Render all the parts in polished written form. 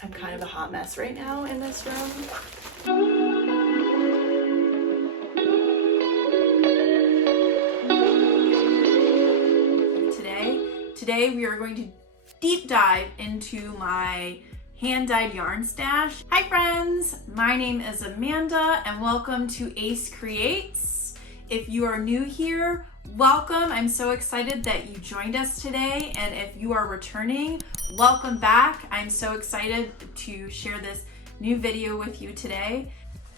I'm kind of a hot mess right now in this room. Today we are going to deep dive into my hand-dyed yarn stash. Hi friends, my name is Amanda and welcome to Ace Kreates. If you are new here, welcome. I'm so excited that you joined us today, and if you are returning, welcome back. I'm so excited to share this new video with you today.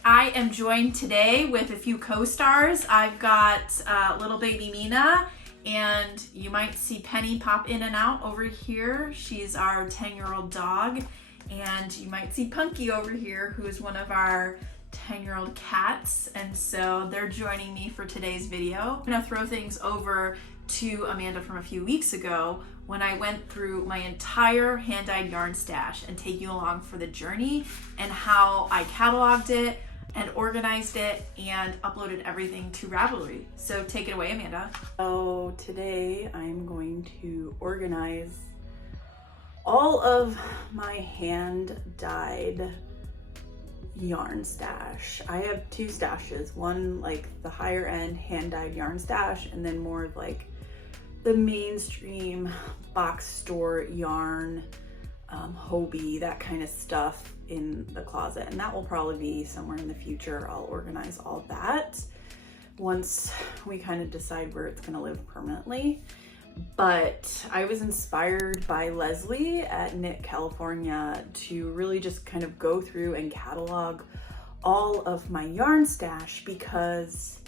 I am joined today with a few co-stars. I've got little baby Mina, and you might see Penny pop in and out over here. She's our 10-year-old dog. And you might see Punky over here, who is one of our 10-year-old cats. And so they're joining me for today's video. I'm gonna throw things over to Amanda from a few weeks ago when I went through my entire hand-dyed yarn stash and take you along for the journey and how I cataloged it and organized it and uploaded everything to Ravelry. So take it away, Amanda. So today I'm going to organize all of my hand-dyed yarn stash. I have two stashes, one like the higher end hand-dyed yarn stash, and then more of like the mainstream box store yarn, Hobie, that kind of stuff in the closet. And that will probably be somewhere in the future. I'll organize all that once we kind of decide where it's gonna live permanently. But I was inspired by Leslie at Knit California to really just kind of go through and catalog all of my yarn stash because,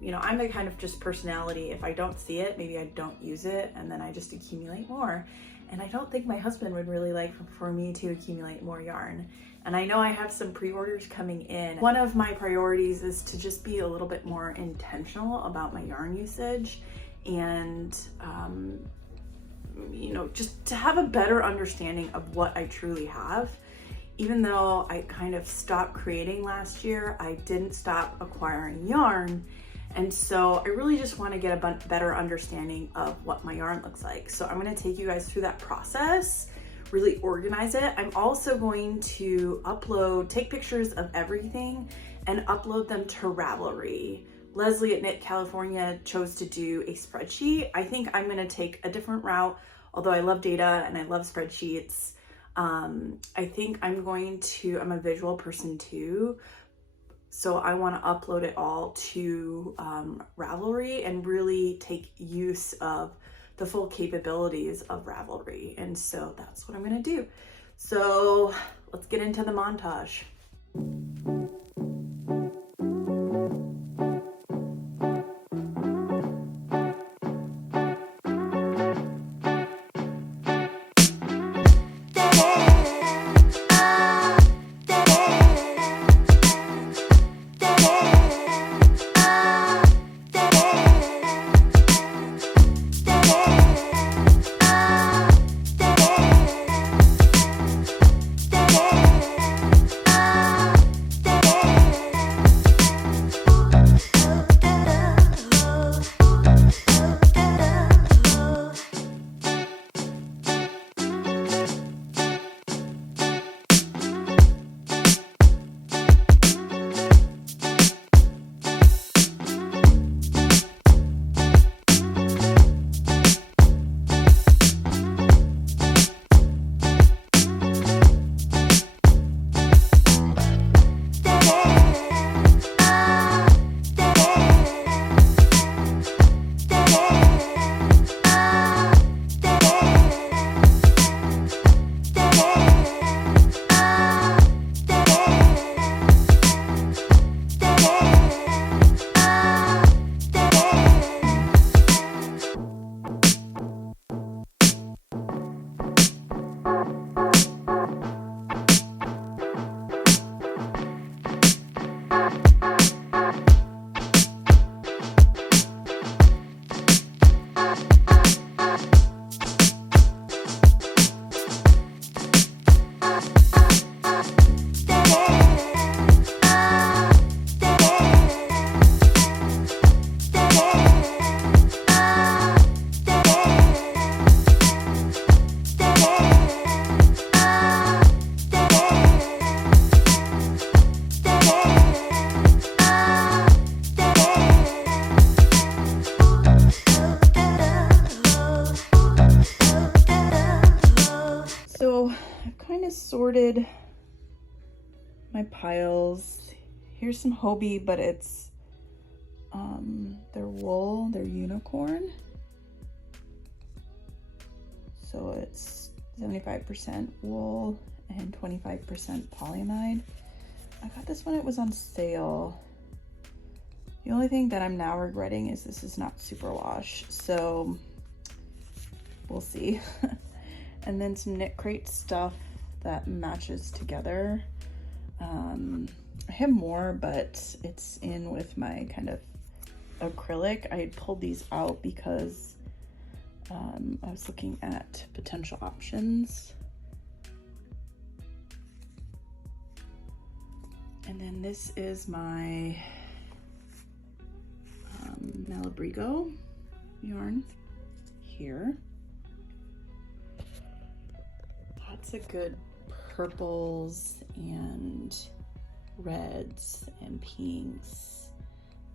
you know, I'm the kind of just personality, if I don't see it, maybe I don't use it, and then I just accumulate more. And I don't think my husband would really like for me to accumulate more yarn. And I know I have some pre-orders coming in. One of my priorities is to just be a little bit more intentional about my yarn usage and you know, just to have a better understanding of what I truly have. Even though I kind of stopped creating last year, I didn't stop acquiring yarn. And so I really just want to get a better understanding of what my yarn looks like. So I'm going to take you guys through that process, really organize it. I'm also going to take pictures of everything and upload them to Ravelry. Leslie at Knit California chose to do a spreadsheet. I think I'm gonna take a different route, although I love data and I love spreadsheets. I think I'm a visual person too, so I wanna upload it all to Ravelry and really take use of the full capabilities of Ravelry. And so that's what I'm gonna do. So let's get into the montage. kind of sorted my piles. Here's some Hobie, but it's their wool, their unicorn. So it's 75% wool and 25% polyamide. I got this when it was on sale. The only thing that I'm now regretting is this is not superwash, so we'll see. And then some Knit Crate stuff that matches together. I have more, but it's in with my kind of acrylic. I had pulled these out because I was looking at potential options. And then this is my Malabrigo yarn here. Lots of good purples and reds and pinks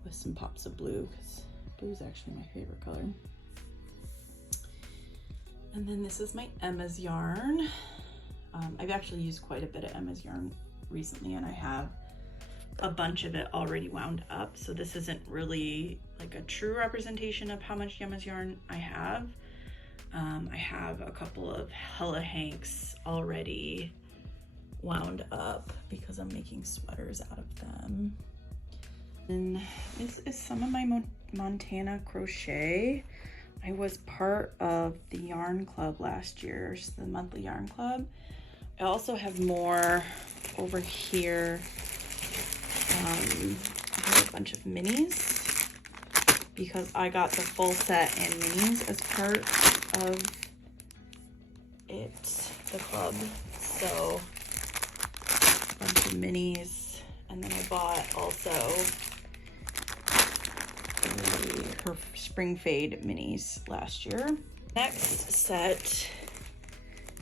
with some pops of blue, because blue is actually my favorite color. And then this is my Emma's yarn. I've actually used quite a bit of Emma's yarn recently, and I have a bunch of it already wound up, so this isn't really like a true representation of how much Emma's yarn I have. I have a couple of Hella Hanks already wound up because I'm making sweaters out of them. And this is some of my Montana crochet. I was part of the yarn club last year, the monthly yarn club. I also have more over here. I have a bunch of minis because I got the full set and minis as part of the club. So a bunch of minis, and then I bought also her spring fade minis last year. Next set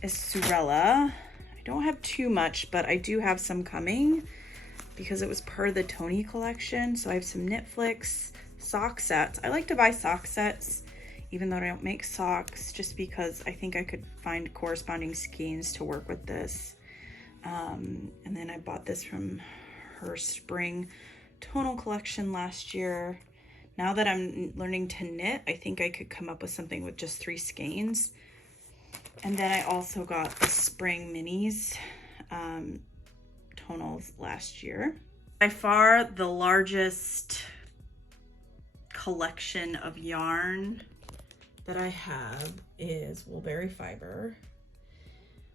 is Surella. I don't have too much, but I do have some coming because it was part of the Tony collection. So I have some Knit Flicks sock sets. I like to buy sock sets even though I don't make socks, just because I think I could find corresponding skeins to work with this. And then I bought this from her spring tonal collection last year. Now that I'm learning to knit, I think I could come up with something with just 3 skeins. And then I also got the spring minis tonals last year. By far the largest collection of yarn that I have is woolberry fiber.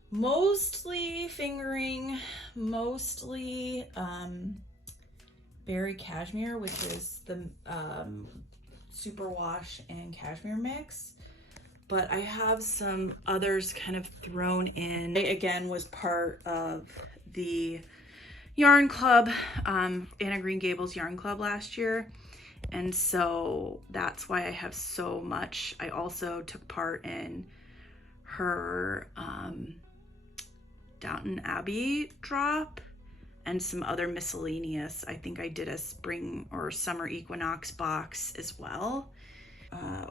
Mostly fingering, mostly berry cashmere, which is the superwash and cashmere mix. But I have some others kind of thrown in. I, again, was part of the yarn club, Anna Green Gables yarn club last year. And so that's why I have so much. I also took part in her Downton Abbey drop and some other miscellaneous. I think I did a spring or summer equinox box as well.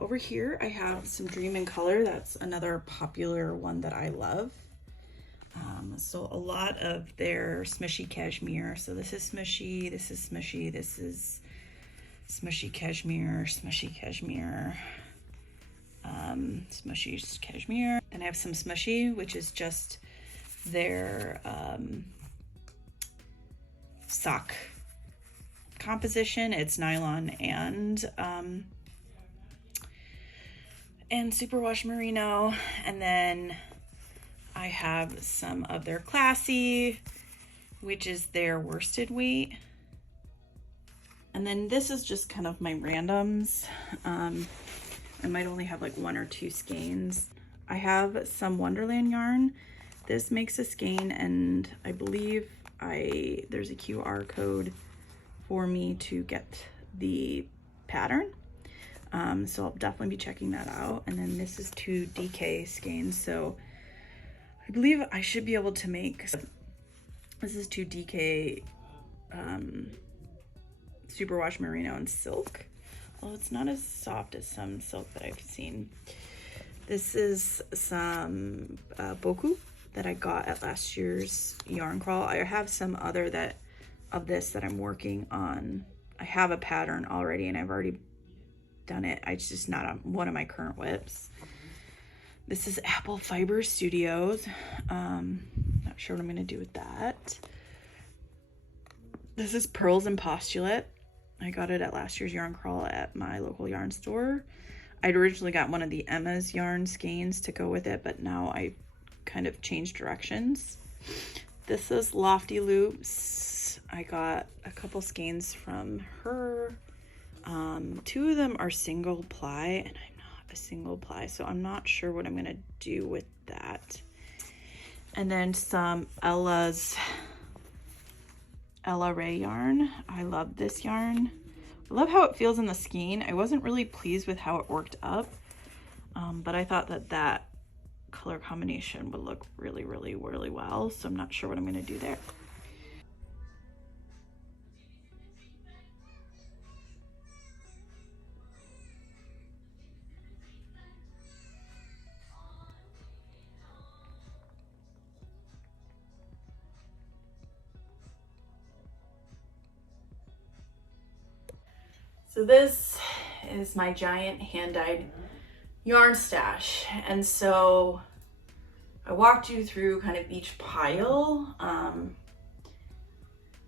Over here I have some Dream in Color. That's another popular one that I love. So a lot of their smushy cashmere. So this is smushy, this is smushy, this is smushy cashmere, smushy cashmere, smushy cashmere. Then I have some smushy, which is just their sock composition. It's nylon and superwash merino. And then I have some of their classy, which is their worsted weight. And then this is just kind of my randoms. I might only have like 1 or 2 skeins. I have some Wonderland yarn. This makes a skein, and I believe there's a QR code for me to get the pattern. So I'll definitely be checking that out. And then this is 2 DK skeins. So I believe I should be able to make, this is 2 DK superwash merino and silk. Well, it's not as soft as some silk that I've seen. This is some boku that I got at last year's yarn crawl. I have some other of this that I'm working on. I have a pattern already and I've already done it. It's just not on one of my current whips. This is Apple Fiber Studios. Not sure what I'm gonna do with that. This is Pearls and Postulate. I got it at last year's yarn crawl at my local yarn store. I'd originally got one of the Emma's yarn skeins to go with it, but now I kind of changed directions. This is Lofty Loops. I got a couple skeins from her. 2 of them are single ply, and I'm not a single ply, so I'm not sure what I'm gonna do with that. And then some Ella Ray yarn. I love this yarn. I love how it feels in the skein. I wasn't really pleased with how it worked up, but I thought that color combination would look really, really, really well. So I'm not sure what I'm gonna do there. So this is my giant hand-dyed yarn stash. And so I walked you through kind of each pile.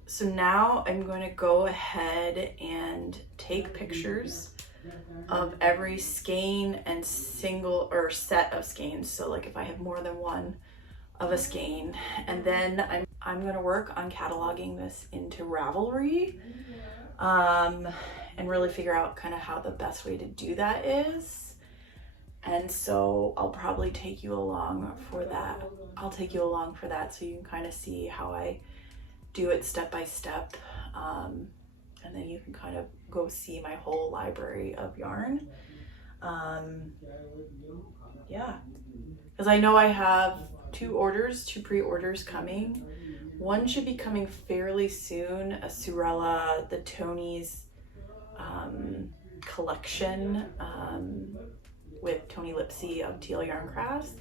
So now I'm going to go ahead and take pictures of every skein and single or set of skeins. So like if I have more than one of a skein, and then I'm going to work on cataloging this into Ravelry. And really figure out kind of how the best way to do that is. And so I'll probably take you along for that. I'll take you along for that so you can kind of see how I do it step by step. And then you can kind of go see my whole library of yarn. Yeah, because I know I have 2 pre-orders coming. One should be coming fairly soon, a Surella, the Tony's collection with Tony Lipsy of Teal Yarn Crafts.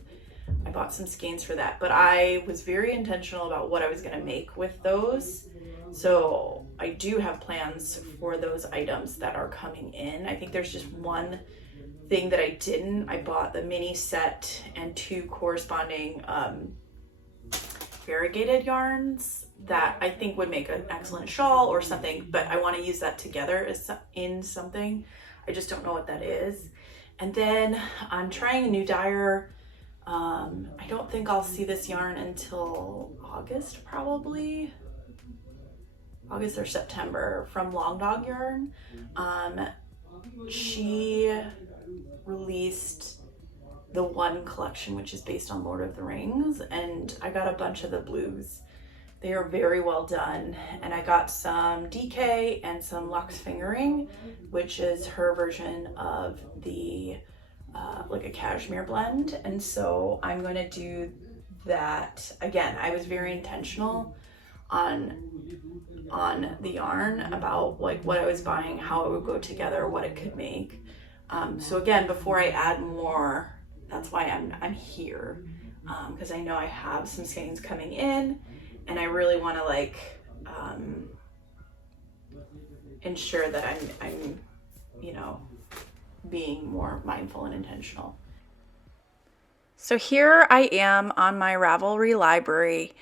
I bought some skeins for that, but I was very intentional about what I was gonna make with those. So I do have plans for those items that are coming in. I think there's just one thing that I didn't. I bought the mini set and 2 corresponding variegated yarns that I think would make an excellent shawl or something, but I want to use that together as in something. I just don't know what that is. And then I'm trying a new dyer. I don't think I'll see this yarn until August, probably. August or September, from Long Dog Yarn. She released the One collection, which is based on Lord of the Rings, and I got a bunch of the blues. They are very well done, and I got some DK and some Luxe Fingering, which is her version of the like a cashmere blend. And so I'm going to do that again. I was very intentional on the yarn about like what I was buying, how it would go together, what it could make. So again, before I add more, that's why I'm here, because I know I have some skeins coming in, and I really want to like ensure that I'm you know, being more mindful and intentional. So here I am on my Ravelry library,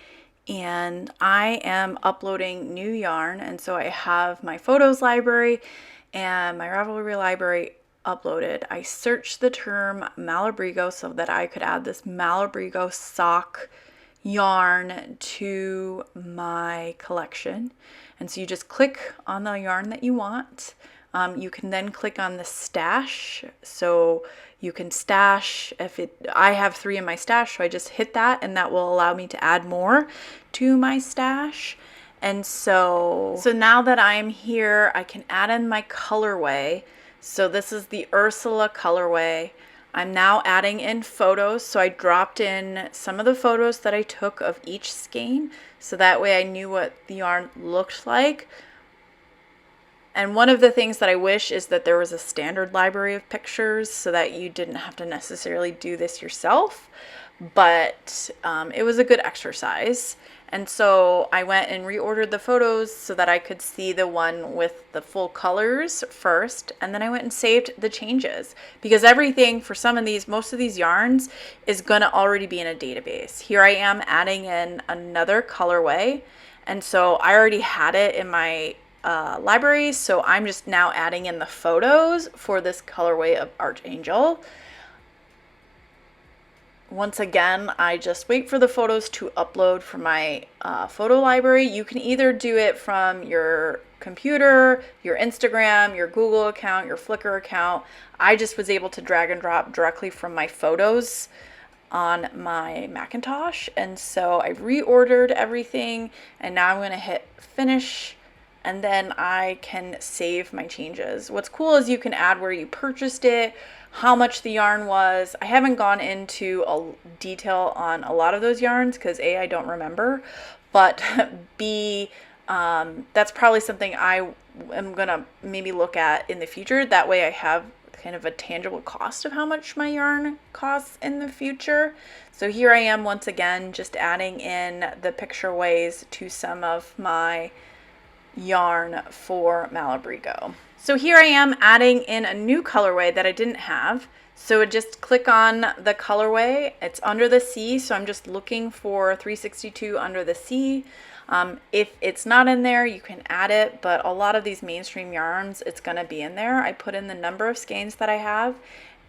and I am uploading new yarn, and so I have my photos library and my Ravelry library uploaded. I searched the term Malabrigo so that I could add this Malabrigo sock yarn to my collection. And so you just click on the yarn that you want. You can then click on the stash. So you can stash, I have 3 in my stash, so I just hit that, and that will allow me to add more to my stash. And so now that I'm here, I can add in my colorway. So this is the Ursula colorway. I'm now adding in photos. So I dropped in some of the photos that I took of each skein, so that way I knew what the yarn looked like. And one of the things that I wish is that there was a standard library of pictures so that you didn't have to necessarily do this yourself. but it was a good exercise. And so I went and reordered the photos so that I could see the one with the full colors first. And then I went and saved the changes, because everything for some of these, most of these yarns is going to already be in a database. Here I am adding in another colorway. And so I already had it in my library. So I'm just now adding in the photos for this colorway of Archangel. Once again, I just wait for the photos to upload from my photo library. You can either do it from your computer, your Instagram, your Google account, your Flickr account. I just was able to drag and drop directly from my photos on my Macintosh. And so I reordered everything, and now I'm going to hit finish, and then I can save my changes. What's cool is you can add where you purchased it, how much the yarn was. I haven't gone into a detail on a lot of those yarns because A, I don't remember, but B, that's probably something I am gonna maybe look at in the future. That way I have kind of a tangible cost of how much my yarn costs in the future. So here I am once again just adding in the picture ways to some of my yarn for Malabrigo. So here I am adding in a new colorway that I didn't have. So just click on the colorway. It's under the sea, so I'm just looking for 362 under the sea. If it's not in there, you can add it, but a lot of these mainstream yarns, it's going to be in there. I put in the number of skeins that I have,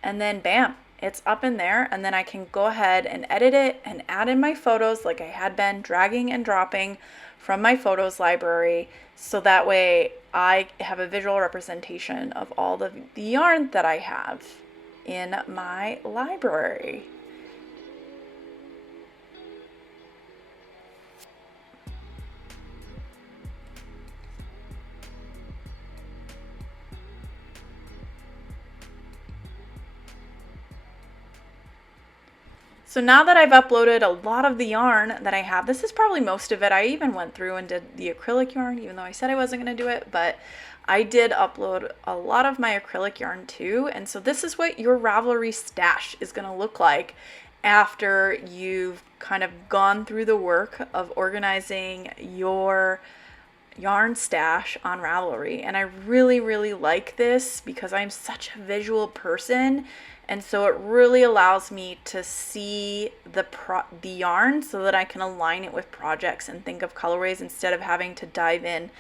and then bam, it's up in there. And then I can go ahead and edit it and add in my photos like I had been dragging and dropping from my photos library, so that way I have a visual representation of all the yarn that I have in my library. So now that I've uploaded a lot of the yarn that I have, this is probably most of it. I even went through and did the acrylic yarn, even though I said I wasn't going to do it, but I did upload a lot of my acrylic yarn too. And so this is what your Ravelry stash is going to look like after you've kind of gone through the work of organizing your yarn stash on Ravelry. And I really, really like this because I'm such a visual person. And so it really allows me to see the yarn so that I can align it with projects and think of colorways instead of having to dive in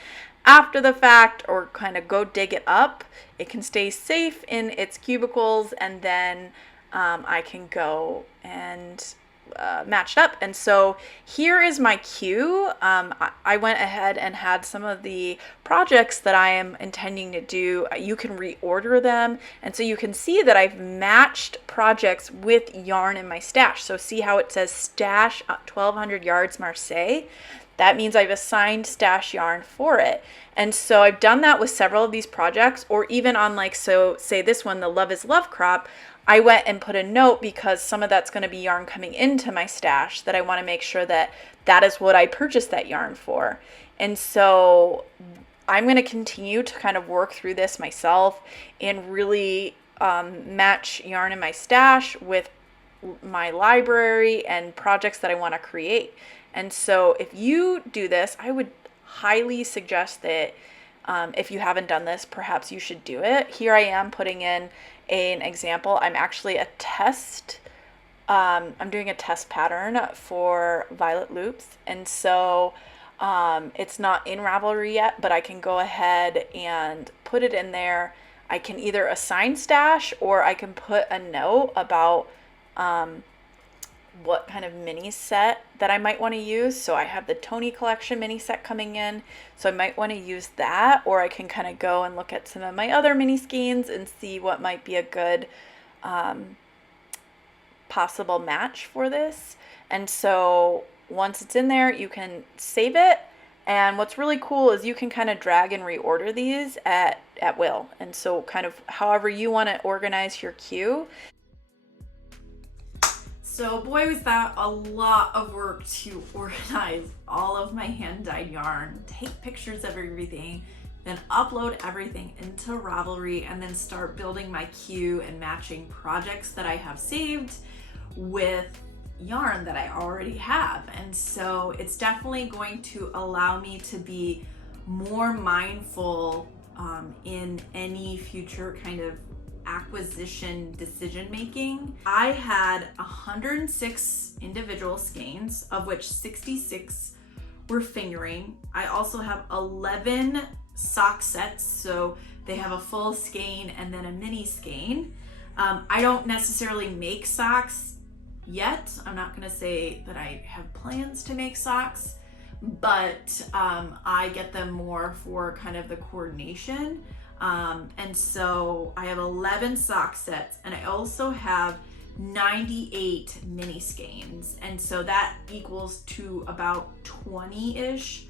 after the fact or kind of go dig it up. It can stay safe in its cubicles, and then I can go and matched up. And so here is my queue. I went ahead and had some of the projects that I am intending to do. You can reorder them, and so you can see that I've matched projects with yarn in my stash. So see how it says stash 1200 yards Marseille? That means I've assigned stash yarn for it. And so I've done that with several of these projects, or even on, like, so say this one, the Love is Love crop, I went and put a note because some of that's going to be yarn coming into my stash that I want to make sure that that is what I purchased that yarn for. And so I'm going to continue to kind of work through this myself and really match yarn in my stash with my library and projects that I want to create. And so if you do this, I would highly suggest that if you haven't done this, perhaps you should do it. Here I am putting in an example. I'm actually I'm doing a test pattern for Violet Loops, and so it's not in Ravelry yet, but I can go ahead and put it in there. I can either assign stash, or I can put a note about what kind of mini set that I might want to use. So I have the Tony collection mini set coming in, so I might want to use that, or I can kind of go and look at some of my other mini skeins and see what might be a good possible match for this. And so once it's in there, you can save it. And what's really cool is you can kind of drag and reorder these at will. And so kind of however you want to organize your queue. So boy, was that a lot of work to organize all of my hand-dyed yarn, take pictures of everything, then upload everything into Ravelry, and then start building my queue and matching projects that I have saved with yarn that I already have. And so it's definitely going to allow me to be more mindful in any future kind of acquisition decision making. I had 106 individual skeins, of which 66 were fingering. I also have 11 sock sets, so they have a full skein and then a mini skein. I don't necessarily make socks yet. I'm not gonna say that I have plans to make socks, but I get them more for kind of the coordination. And so I have 11 sock sets, and I also have 98 mini skeins. And so that equals to about 20-ish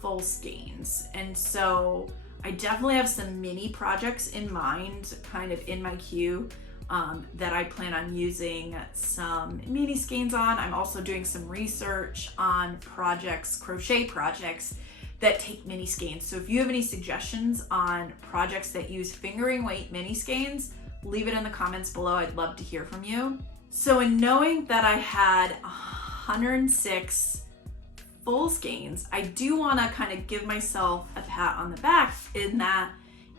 full skeins. And so I definitely have some mini projects in mind, kind of in my queue, that I plan on using some mini skeins on. I'm also doing some research on projects, crochet projects that take mini skeins. So if you have any suggestions on projects that use fingering weight mini skeins, leave it in the comments below. I'd love to hear from you. So in knowing that I had 106 full skeins, I do want to kind of give myself a pat on the back in that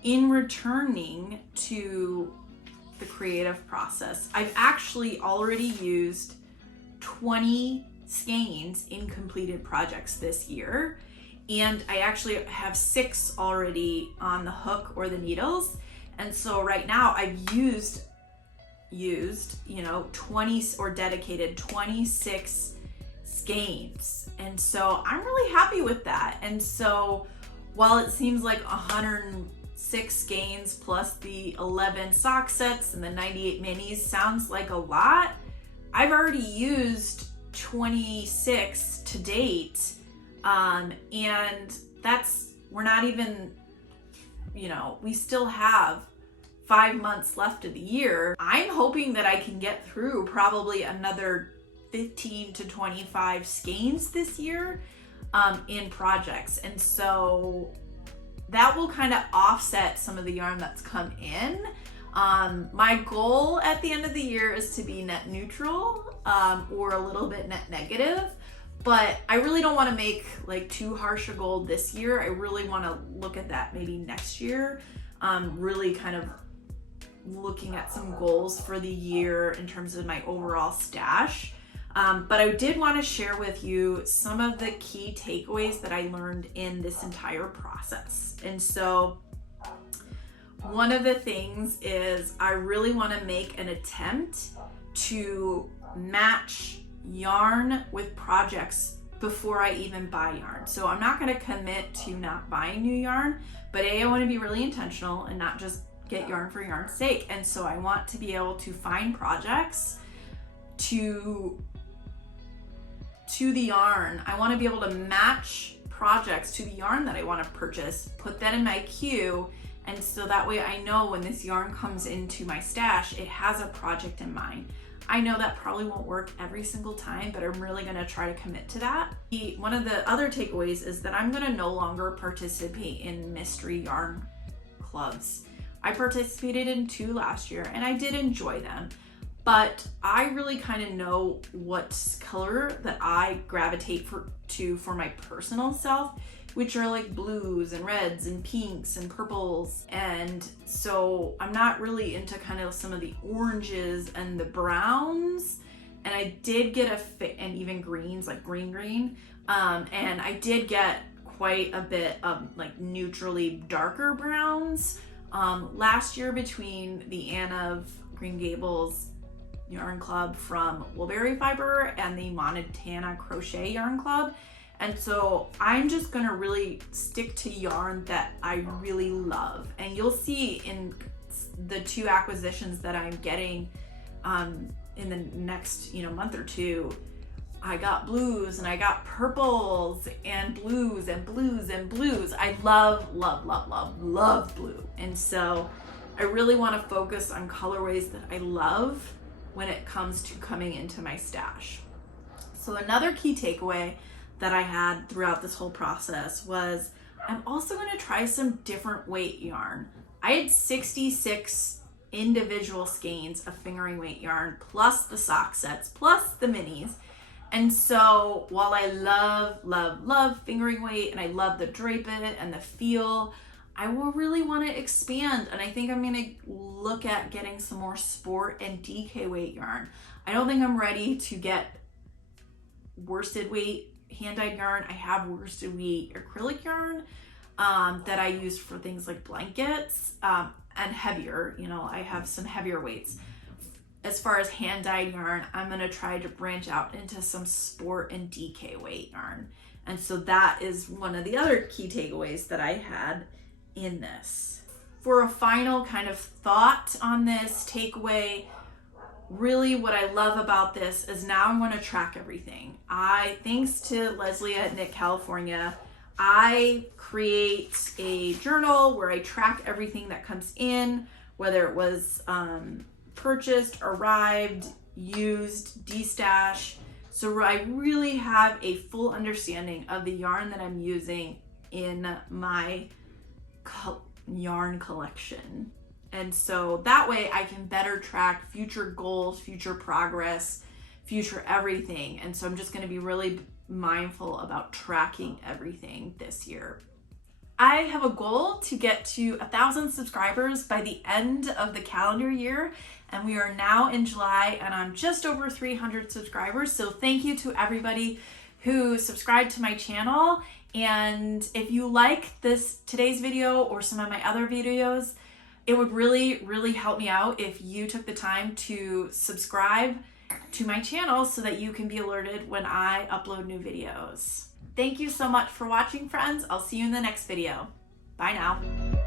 in returning to the creative process, I've actually already used 20 skeins in completed projects this year. And I actually have 6 already on the hook or the needles. And so right now I've used, 20 or dedicated 26 skeins. And so I'm really happy with that. And so while it seems like 106 skeins plus the 11 sock sets and the 98 minis sounds like a lot, I've already used 26 to date. And we're not even, we still have 5 months left of the year. I'm hoping that I can get through probably another 15 to 25 skeins this year in projects. And so that will kind of offset some of the yarn that's come in. My goal at the end of the year is to be net neutral or a little bit net negative. But I really don't want to make like too harsh a goal this year. I really want to look at that maybe next year. Really kind of looking at some goals for the year in terms of my overall stash. But I did want to share with you some of the key takeaways that I learned in this entire process. And so one of the things is I really want to make an attempt to match yarn with projects before I even buy yarn. So I'm not going to commit to not buying new yarn, but I want to be really intentional and not just get yarn for yarn's sake. And so I want to be able to find projects to the yarn. I want to be able to match projects to the yarn that I want to purchase, put that in my queue, and so that way I know when this yarn comes into my stash, it has a project in mind. I know that probably won't work every single time, but I'm really gonna try to commit to that. One of the other takeaways is that I'm gonna no longer participate in mystery yarn clubs. I participated in 2 last year and I did enjoy them, but I really kind of know what color that I gravitate to for my personal self, which are like blues and reds and pinks and purples. And so I'm not really into kind of some of the oranges and the browns. And I did get and even greens, like green. And I did get quite a bit of like neutrally darker browns last year between the Anne of Green Gables Yarn Club from Woolberry Fiber and the Montana Crochet Yarn Club. And so I'm just gonna really stick to yarn that I really love. And you'll see in the 2 acquisitions that I'm getting in the next month or 2, I got blues and I got purples and blues and blues and blues. I love blue. And so I really wanna focus on colorways that I love when it comes to coming into my stash. So another key takeaway that I had throughout this whole process was I'm also going to try some different weight yarn. I had 66 individual skeins of fingering weight yarn, plus the sock sets, plus the minis. And so while I love fingering weight and I love the drape it and the feel, I will really want to expand, and I think I'm going to look at getting some more sport and DK weight yarn. I don't think I'm ready to get worsted weight hand-dyed yarn. I have worsted weight acrylic yarn that I use for things like blankets and heavier, you know, I have some heavier weights. As far as hand-dyed yarn, I'm going to try to branch out into some sport and DK weight yarn. And so that is one of the other key takeaways that I had in this. For a final kind of thought on this takeaway, really what I love about this is now I'm going to track everything. Thanks to Leslie at Knit California, I create a journal where I track everything that comes in, whether it was purchased, arrived, used, destash. So I really have a full understanding of the yarn that I'm using in my yarn collection. And so that way I can better track future goals, future progress, future everything. And so I'm just going to be really mindful about tracking everything this year. I have a goal to get to 1,000 subscribers by the end of the calendar year, and we are now in July and I'm just over 300 subscribers. So thank you to everybody who subscribed to my channel. And if you like today's video or some of my other videos, it would really help me out if you took the time to subscribe to my channel so that you can be alerted when I upload new videos. Thank you so much for watching, friends. I'll see you in the next video. Bye now.